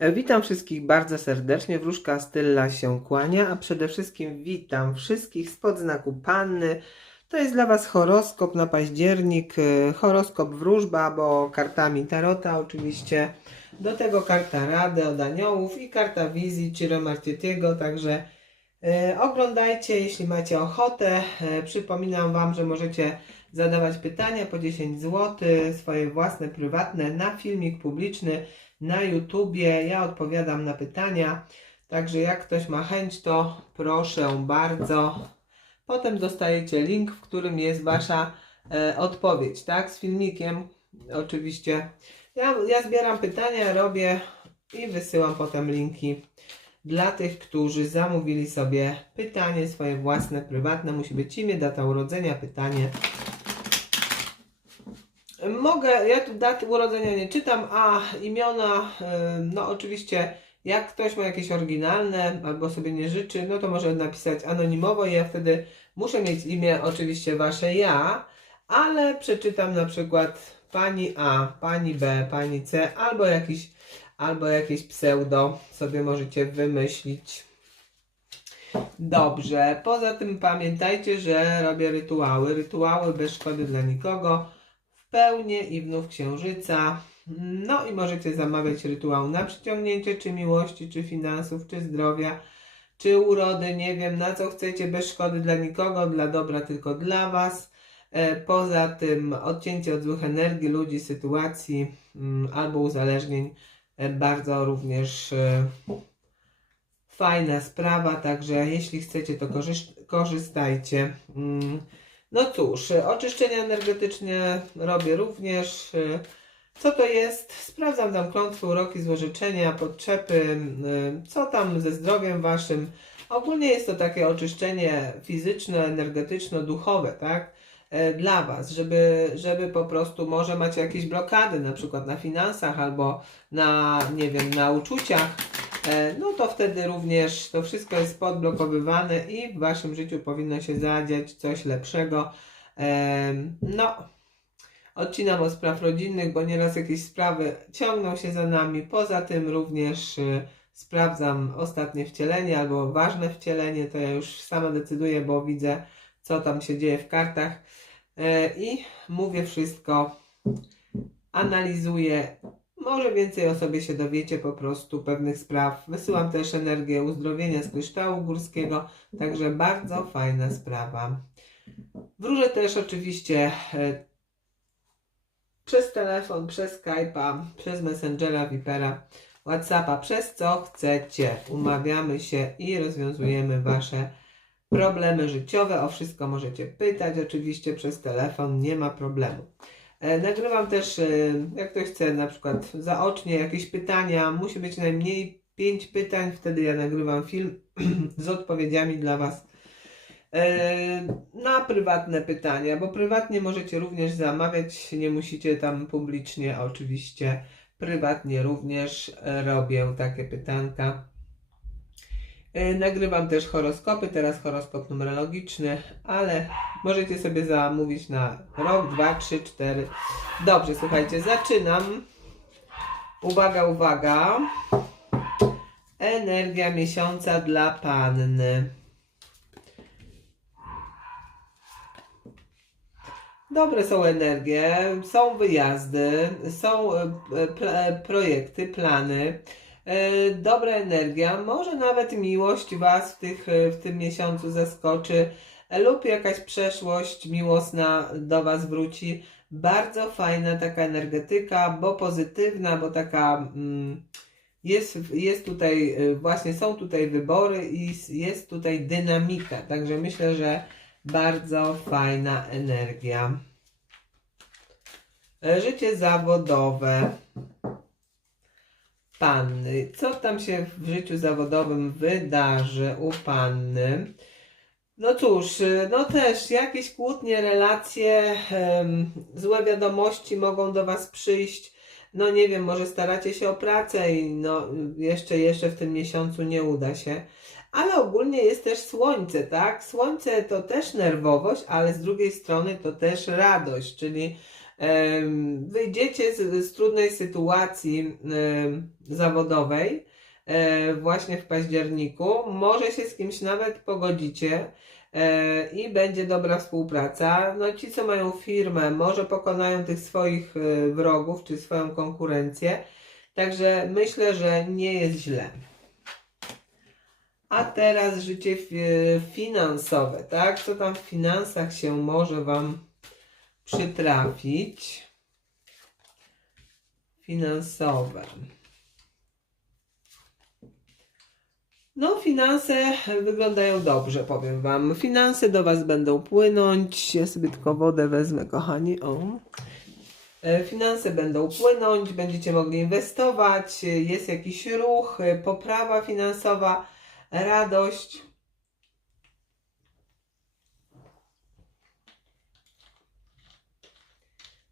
Witam wszystkich bardzo serdecznie. Wróżka Stylla się kłania, a przede wszystkim witam wszystkich spod znaku Panny. To jest dla Was horoskop na październik, e, horoskop wróżba, bo kartami Tarota oczywiście. Do tego karta Rady od aniołów i karta wizji Ciro Martietiego, także e, oglądajcie, jeśli macie ochotę. E, przypominam Wam, że możecie zadawać pytania po 10 zł, swoje własne, prywatne, na filmik publiczny na YouTubie. Ja odpowiadam na pytania. Także jak ktoś ma chęć, to proszę bardzo. Potem dostajecie link, w którym jest Wasza e, odpowiedź, tak? Z filmikiem oczywiście. Ja, ja zbieram pytania, robię i wysyłam potem linki dla tych, którzy zamówili sobie pytanie swoje własne, prywatne. Musi być imię, data urodzenia, pytanie. Mogę, ja tu daty urodzenia nie czytam, a imiona, e, no oczywiście, jak ktoś ma jakieś oryginalne albo sobie nie życzy, no to może napisać anonimowo. I ja wtedy muszę mieć imię oczywiście wasze ja, ale przeczytam na przykład pani A, pani B, pani C albo jakiś, albo jakieś pseudo sobie możecie wymyślić. Dobrze, poza tym pamiętajcie, że robię rytuały, rytuały bez szkody dla nikogo pełnię i wnów księżyca. No i możecie zamawiać rytuał na przyciągnięcie czy miłości, czy finansów, czy zdrowia, czy urody, nie wiem na co chcecie, bez szkody dla nikogo, dla dobra tylko dla Was. E, Poza tym odcięcie od złych energii, ludzi, sytuacji mm, albo uzależnień, e, bardzo również e, fajna sprawa, także jeśli chcecie to korzystajcie. No cóż, e, oczyszczenia energetyczne robię również. Co to jest? Sprawdzam tam klątwy, uroki, złożyczenia, podczepy, co tam ze zdrowiem waszym. Ogólnie jest to takie oczyszczenie fizyczne, energetyczno, duchowe, tak? E, Dla was, żeby, żeby po prostu może macie jakieś blokady, na przykład na finansach albo na, nie wiem, na uczuciach, no to wtedy również to wszystko jest podblokowywane i w waszym życiu powinno się zadziać coś lepszego. Em, No, odcinam od spraw rodzinnych, bo nieraz jakieś sprawy ciągną się za nami. Poza tym również y, sprawdzam ostatnie wcielenie albo ważne wcielenie, to ja już sama decyduję, bo widzę, co tam się dzieje w kartach. E, I mówię wszystko, analizuję. Może więcej o sobie się dowiecie po prostu pewnych spraw. Wysyłam też energię uzdrowienia z kryształu górskiego, także bardzo fajna sprawa. Wróżę też oczywiście e, przez telefon, przez Skype'a, przez Messengera, Vipera, Whatsappa, przez co chcecie. Umawiamy się i rozwiązujemy Wasze problemy życiowe. O wszystko możecie pytać, oczywiście przez telefon, nie ma problemu. E, Nagrywam też, e, jak ktoś chce na przykład zaocznie jakieś pytania, musi być najmniej 5 pytań, wtedy ja nagrywam film z odpowiedziami dla Was. E, na prywatne pytania, bo prywatnie możecie również zamawiać, nie musicie tam publicznie oczywiście, prywatnie również robię takie pytanka. E, Nagrywam też horoskopy, teraz horoskop numerologiczny, ale możecie sobie zamówić na rok, dwa, trzy, cztery. Dobrze, słuchajcie, zaczynam. Uwaga, uwaga. Energia miesiąca dla panny. Dobre są energie, są wyjazdy, są e, e, projekty, plany. E, Dobra energia, może nawet miłość Was w, tych, e, w tym miesiącu zaskoczy lub jakaś przeszłość miłosna do Was wróci. Bardzo fajna taka energetyka, bo pozytywna, bo taka mm, jest, jest tutaj, e, właśnie są tutaj wybory i jest tutaj dynamika. Także myślę, że bardzo fajna energia. Życie zawodowe panny. Co tam się w życiu zawodowym wydarzy u panny? No cóż, no też jakieś kłótnie, relacje, złe wiadomości mogą do Was przyjść. No nie wiem, może staracie się o pracę i no jeszcze, jeszcze w tym miesiącu nie uda się. Ale ogólnie jest też słońce, tak? Słońce to też nerwowość, ale z drugiej strony to też radość, czyli Wyjdziecie z, z trudnej sytuacji zawodowej e, właśnie w październiku. Może się z kimś nawet pogodzicie e, i będzie dobra współpraca. No ci, co mają firmę, może pokonają tych swoich e, wrogów czy swoją konkurencję. Także myślę, że nie jest źle. A teraz życie fi- finansowe, tak? Co tam w finansach się może Wam przytrafić? Finansowe. No, finanse wyglądają dobrze, powiem Wam. Finanse do Was będą płynąć. Ja sobie tylko wodę wezmę, kochani. O. E, Finanse będą płynąć, będziecie mogli inwestować, e, jest jakiś ruch, e, poprawa finansowa, radość.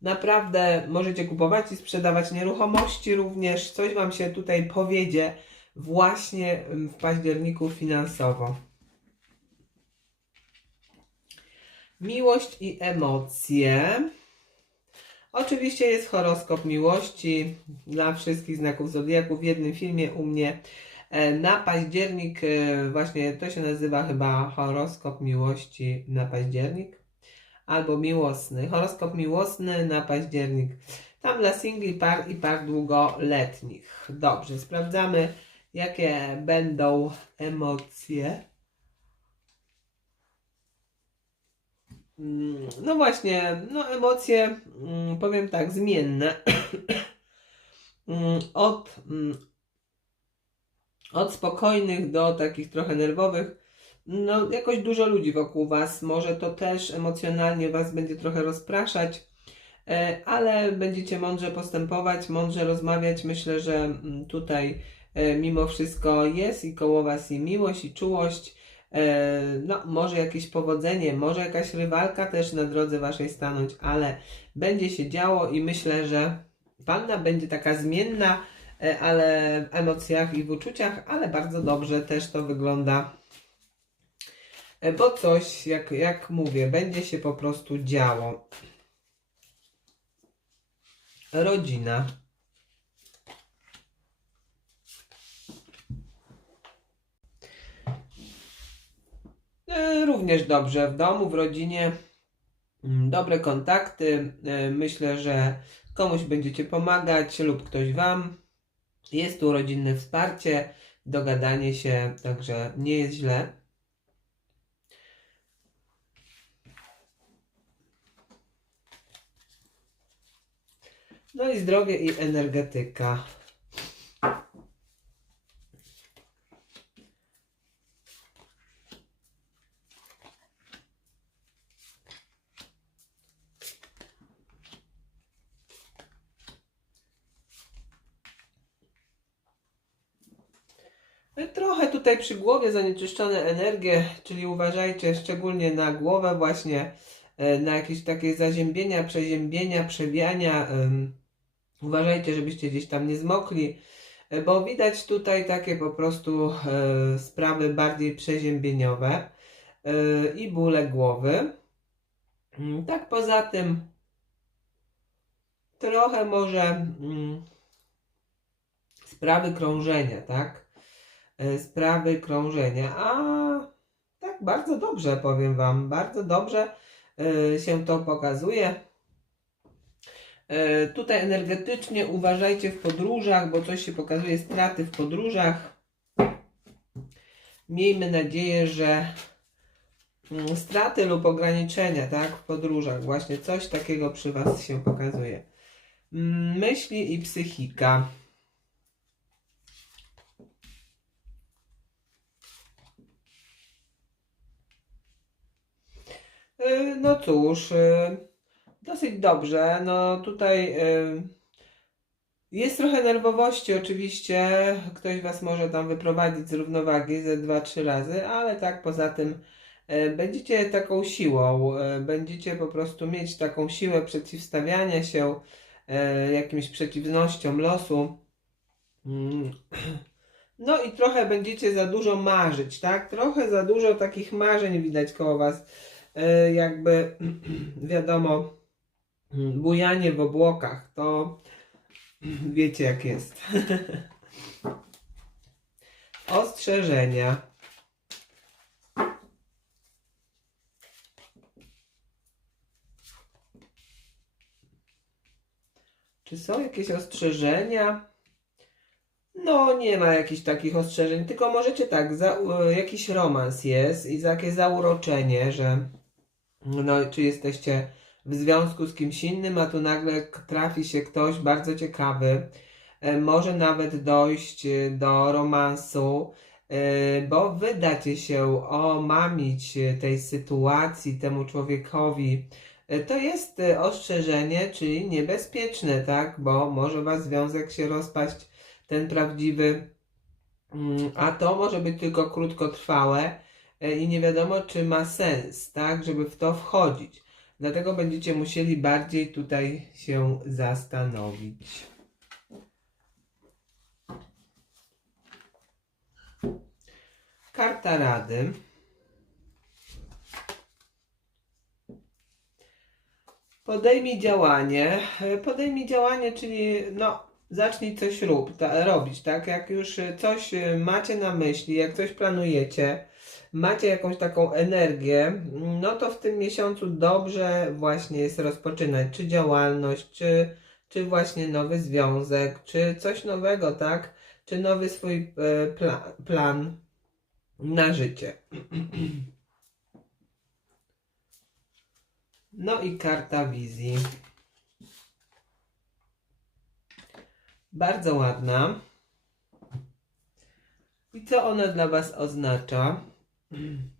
Naprawdę możecie kupować i sprzedawać nieruchomości również. Coś Wam się tutaj powiedzie właśnie w październiku finansowo. Miłość i emocje. Oczywiście jest horoskop miłości dla wszystkich znaków zodiaku w jednym filmie u mnie e, na październik. e, Właśnie to się nazywa chyba horoskop miłości na październik albo miłosny. Horoskop miłosny na październik. Tam dla singli par i par długoletnich. Dobrze, sprawdzamy jakie będą emocje. Mm, No właśnie, no emocje, mm, powiem tak, zmienne. Mm, Od, od spokojnych do takich trochę nerwowych. No, jakoś dużo ludzi wokół Was, może to też emocjonalnie Was będzie trochę rozpraszać, e, ale będziecie mądrze postępować, mądrze rozmawiać. Myślę, że mm, tutaj e, mimo wszystko jest i koło Was i miłość, i czułość. E, No, może jakieś powodzenie, może jakaś rywalka też na drodze Waszej stanąć, ale będzie się działo i myślę, że Panna będzie taka zmienna, ale w emocjach i w uczuciach, ale bardzo dobrze też to wygląda. E, Bo coś, jak, jak mówię, będzie się po prostu działo. Rodzina. E, Również dobrze w domu, w rodzinie. Mm, Dobre kontakty. E, Myślę, że komuś będziecie pomagać lub ktoś Wam. Jest tu rodzinne wsparcie, dogadanie się, także nie jest źle. No i zdrowie i energetyka. Trochę tutaj przy głowie zanieczyszczone energie, czyli uważajcie szczególnie na głowę właśnie, e, na jakieś takie zaziębienia, przeziębienia, przewiania. Uważajcie, żebyście gdzieś tam nie zmokli, e, bo widać tutaj takie po prostu e, sprawy bardziej przeziębieniowe e, i bóle głowy. Mm, Tak poza tym trochę może mm, sprawy krążenia, tak? Sprawy krążenia, a tak bardzo dobrze powiem Wam, bardzo dobrze się to pokazuje. E, Tutaj energetycznie uważajcie w podróżach, bo coś się pokazuje straty w podróżach. Miejmy nadzieję, że mm, straty lub ograniczenia, tak, w podróżach, właśnie coś takiego przy Was się pokazuje. Mm, Myśli i psychika. E, No cóż, e, dosyć dobrze. No tutaj e, jest trochę nerwowości oczywiście. Ktoś Was może tam wyprowadzić z równowagi ze 2-3 razy, ale tak poza tym e, będziecie taką siłą, e, będziecie po prostu mieć taką siłę przeciwstawiania się jakimś przeciwnościom losu. Mm. No i trochę będziecie za dużo marzyć, tak? Trochę za dużo takich marzeń widać koło Was. Jakby wiadomo, bujanie w obłokach, to wiecie jak jest. Ostrzeżenia. Czy są jakieś ostrzeżenia? No, nie ma jakichś takich ostrzeżeń, tylko możecie tak, za, jakiś romans jest i takie zauroczenie, że no, czy jesteście w związku z kimś innym, a tu nagle trafi się ktoś bardzo ciekawy. E, Może nawet dojść e, do romansu, e, bo wydacie się omamić tej sytuacji temu człowiekowi. To jest ostrzeżenie, czyli niebezpieczne, tak? Bo może was związek się rozpaść, ten prawdziwy, Mm, a to może być tylko krótkotrwałe i nie wiadomo, czy ma sens, tak, żeby w to wchodzić. Dlatego będziecie musieli bardziej tutaj się zastanowić. Karta Rady. Podejmij działanie. Podejmij działanie, czyli no, zacznij coś rób, ta, robić, tak? Jak już coś macie na myśli, jak coś planujecie, macie jakąś taką energię, no to w tym miesiącu dobrze właśnie jest rozpoczynać, czy działalność, czy, czy właśnie nowy związek, czy coś nowego, tak? Czy nowy swój e, pla, plan na życie. No i karta wizji. Bardzo ładna. I co ona dla Was oznacza?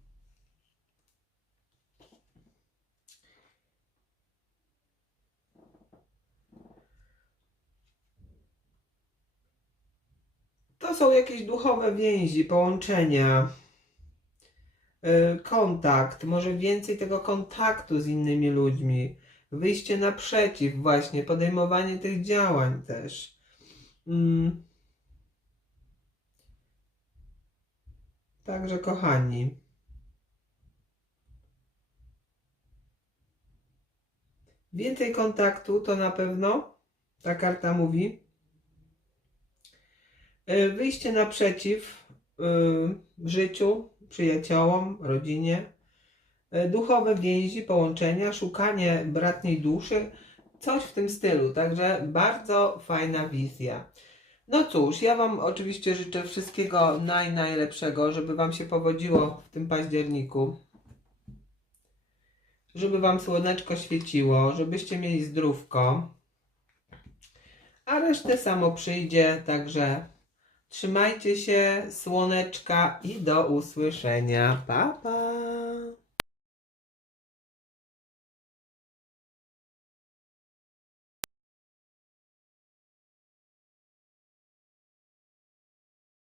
To są jakieś duchowe więzi, połączenia, y, kontakt, może więcej tego kontaktu z innymi ludźmi, wyjście naprzeciw, właśnie, podejmowanie tych działań też. Mm. Także, kochani, więcej kontaktu to na pewno, ta karta mówi. Y, Wyjście naprzeciw y, życiu, przyjaciołom, rodzinie, y, duchowe więzi, połączenia, szukanie bratniej duszy, coś w tym stylu. Także bardzo fajna wizja. No cóż, ja Wam oczywiście życzę wszystkiego naj, najlepszego, żeby Wam się powodziło w tym październiku. Żeby Wam słoneczko świeciło, żebyście mieli zdrówko. A resztę samo przyjdzie, także Trzymajcie się, słoneczka i do usłyszenia. Pa, pa!